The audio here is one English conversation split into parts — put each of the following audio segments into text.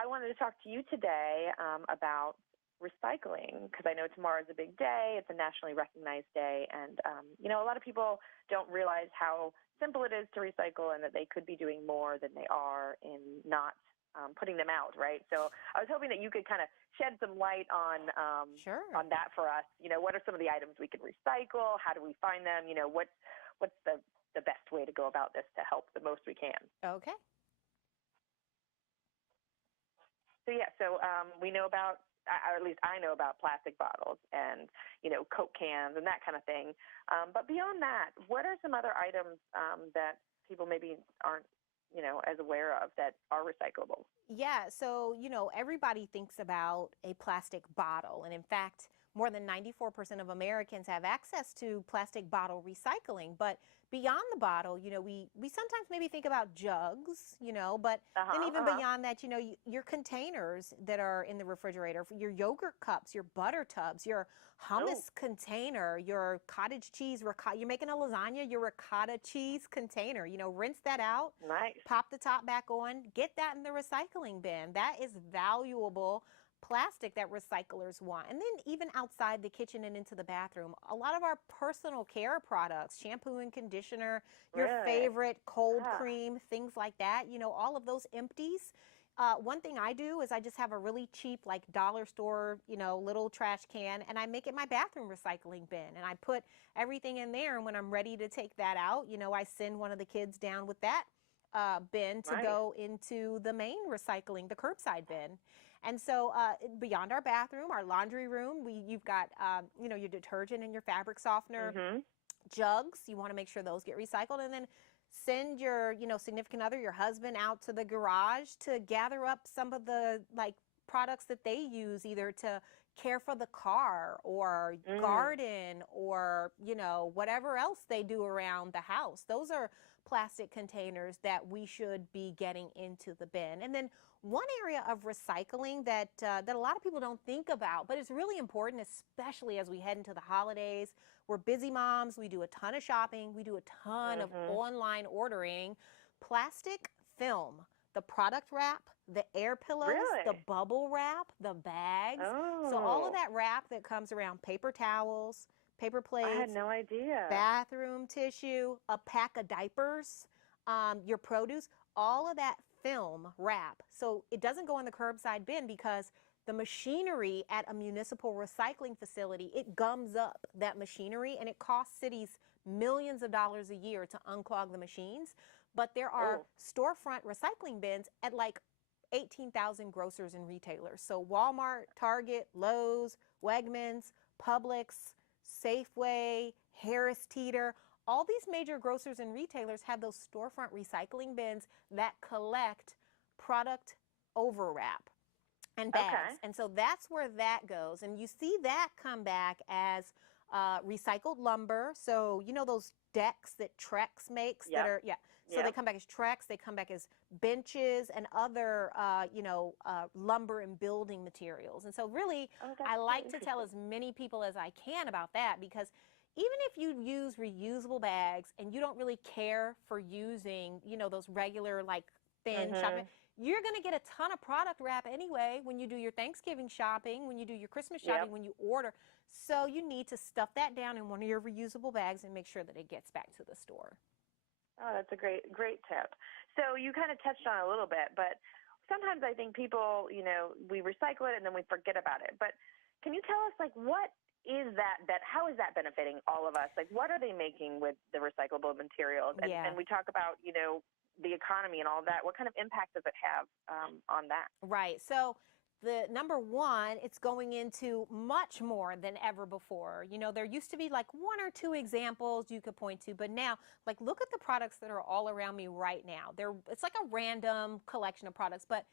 I wanted to talk to you today about recycling because I know tomorrow is a big day. It's a nationally recognized day. And, a lot of people don't realize how simple it is to recycle and that they could be doing more than they are in not putting them out, right? So I was hoping that you could kind of shed some light on Sure. that for us. What are some of the items we can recycle? How do we find them? What's the best way to go about this to help the most we can? Okay. So we know about, or at least I know about plastic bottles and, Coke cans and that kind of thing. But beyond that, what are some other items that people maybe aren't, as aware of that are recyclable? Yeah, so, everybody thinks about a plastic bottle. And in fact, more than 94% of Americans have access to plastic bottle recycling. But beyond the bottle, we sometimes maybe think about jugs, but then even beyond that, your containers that are in the refrigerator, your yogurt cups, your butter tubs, your hummus container, your cottage cheese, you're making a lasagna, your ricotta cheese container, rinse that out. Nice. Pop the top back on, get that in the recycling bin. That is valuable plastic that recyclers want. And then even outside the kitchen and into the bathroom, a lot of our personal care products, shampoo and conditioner, your favorite cold cream, things like that, all of those empties. One thing I do is I just have a really cheap, like dollar store, little trash can, and I make it my bathroom recycling bin. And I put everything in there. And when I'm ready to take that out, I send one of the kids down with that bin to go into the main recycling, the curbside bin. And so beyond our bathroom, our laundry room, you've got, your detergent and your fabric softener, jugs. You want to make sure those get recycled. And then send your, significant other, your husband, out to the garage to gather up some of the products that they use either to care for the car or garden or, whatever else they do around the house. Those are plastic containers that we should be getting into the bin. And then one area of recycling that a lot of people don't think about, but it's really important, especially as we head into the holidays. We're busy moms. We do a ton of shopping. We do a ton of online ordering. Plastic film, the product wrap, the air pillows, the bubble wrap, the bags. So all of that wrap that comes around paper towels, paper plates. I had no idea. Bathroom tissue, a pack of diapers, your produce, all of that film wrap. So it doesn't go in the curbside bin because the machinery at a municipal recycling facility, it gums up that machinery and it costs cities millions of dollars a year to unclog the machines. But there are storefront recycling bins at 18,000 grocers and retailers. So Walmart, Target, Lowe's, Wegmans, Publix, Safeway, Harris Teeter, all these major grocers and retailers have those storefront recycling bins that collect product overwrap and bags. And so that's where that goes. And you see that come back as recycled lumber. So, those decks that Trex makes that are, so they come back as Trex, they come back as benches and other, lumber and building materials. And so really, I like to tell as many people as I can about that because even if you use reusable bags and you don't really care for using, those regular thin shopping, you're going to get a ton of product wrap anyway when you do your Thanksgiving shopping, when you do your Christmas shopping, when you order. So you need to stuff that down in one of your reusable bags and make sure that it gets back to the store. Oh, that's a great tip. So you kind of touched on it a little bit, but sometimes I think people, we recycle it and then we forget about it. But can you tell us, what is that how is that benefiting all of us? What are they making with the recyclable materials? And we talk about, the economy and all that. What kind of impact does it have on that? Right. So the number one, it's going into much more than ever before. There used to be one or two examples you could point to, but now, look at the products that are all around me right now. It's like a random collection of products, but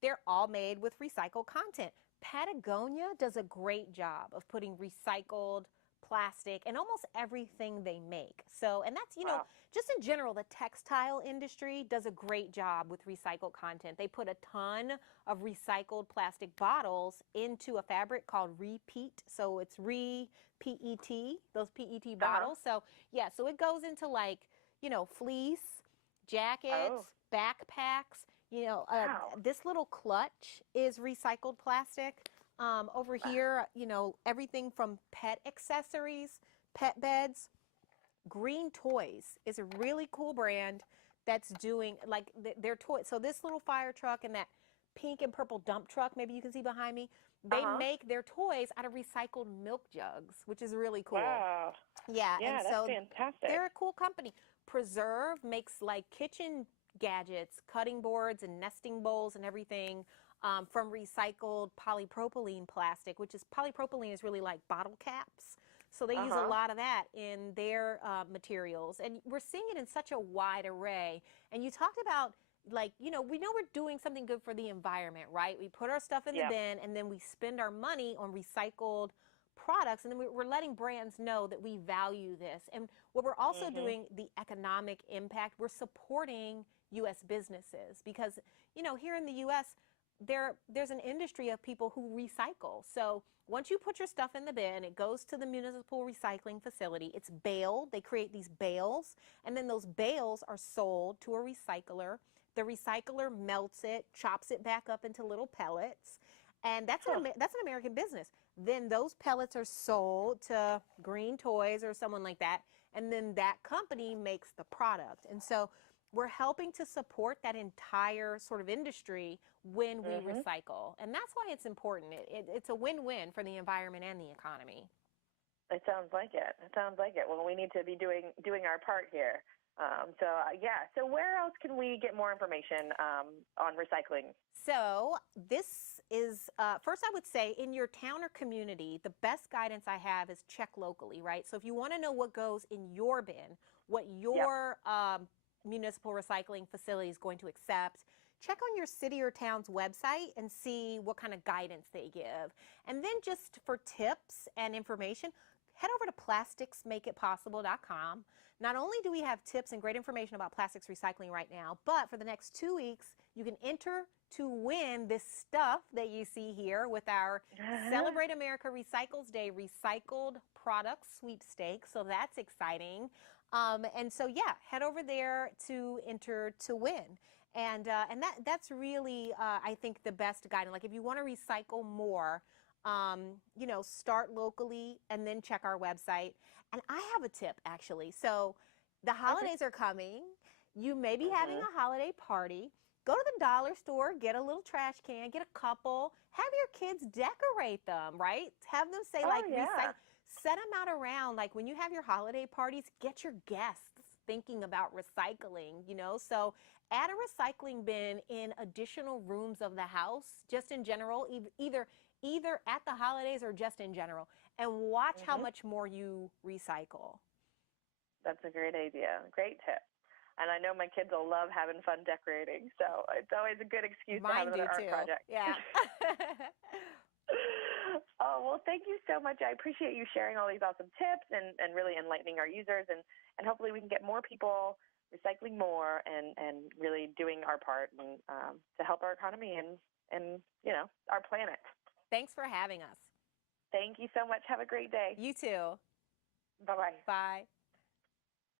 they're all made with recycled content. Patagonia does a great job of putting recycled plastic in almost everything they make. So, and that's, just in general, the textile industry does a great job with recycled content. They put a ton of recycled plastic bottles into a fabric called Repeat. So it's P-E-T, those PET bottles. So so it goes into fleece, jackets, backpacks. Wow. This little clutch is recycled plastic. Over here, everything from pet accessories, pet beds. Green Toys is a really cool brand that's doing like their toys. So this little fire truck and that pink and purple dump truck, maybe you can see behind me, they Uh-huh. make their toys out of recycled milk jugs, which is really cool. Wow. Yeah, and Yeah, that's so fantastic. they're a cool company. Preserve makes like kitchen gadgets, cutting boards and nesting bowls and everything from recycled polypropylene plastic, which is polypropylene is really like bottle caps. So they use a Uh-huh. lot of that in their materials. And we're seeing it in such a wide array. And you talked about like, we know we're doing something good for the environment, right? We put our stuff in the Yeah. bin and then we spend our money on recycled products, and then we're letting brands know that we value this. And what we're also Mhm. doing, the economic impact, we're supporting U.S. businesses because, here in the U.S., there's an industry of people who recycle. So once you put your stuff in the bin, it goes to the municipal recycling facility. It's baled. They create these bales, and then those bales are sold to a recycler. The recycler melts it, chops it back up into little pellets, and that's Huh. that's an American business. Then those pellets are sold to Green Toys or someone like that, and then that company makes the product. And so we're helping to support that entire sort of industry when we Mhm. recycle. And that's why it's important. It's a win-win for the environment and the economy. It sounds like it. It sounds like it. Well, we need to be doing our part here. Yeah. So where else can we get more information on recycling? So this is, first I would say in your town or community, the best guidance I have is check locally, right? So if you want to know what goes in your bin, what Yep. your municipal recycling facility is going to accept, check on your city or town's website and see what kind of guidance they give. And then just for tips and information, head over to plasticsmakeitpossible.com. Not only do we have tips and great information about plastics recycling right now, but for the next 2 weeks, you can enter to win this stuff that you see here with our Celebrate America Recycles Day recycled products sweepstakes. So that's exciting. And so, yeah, head over there to enter to win. And that's really, I think, the best guidance. Like if you want to recycle more, start locally and then check our website. And I have a tip, actually. So the Okay. holidays are coming. You may be having Mhm. a holiday party. Go to the dollar store, get a little trash can, get a couple, have your kids decorate them, right? Have them say Oh like yeah. recycle, set them out around. Like when you have your holiday parties, get your guests thinking about recycling. So add a recycling bin in additional rooms of the house, just in general, either at the holidays or just in general, and watch how Mhm. much more you recycle. That's a great idea. Great tip. And I know my kids will love having fun decorating, so it's always a good excuse to have Mine do another art too. project. Yeah. Oh, well, thank you so much. I appreciate you sharing all these awesome tips and really enlightening our users. And hopefully we can get more people recycling more and really doing our part to help our economy and our planet. Thanks for having us. Thank you so much. Have a great day. You too. Bye-bye. Bye.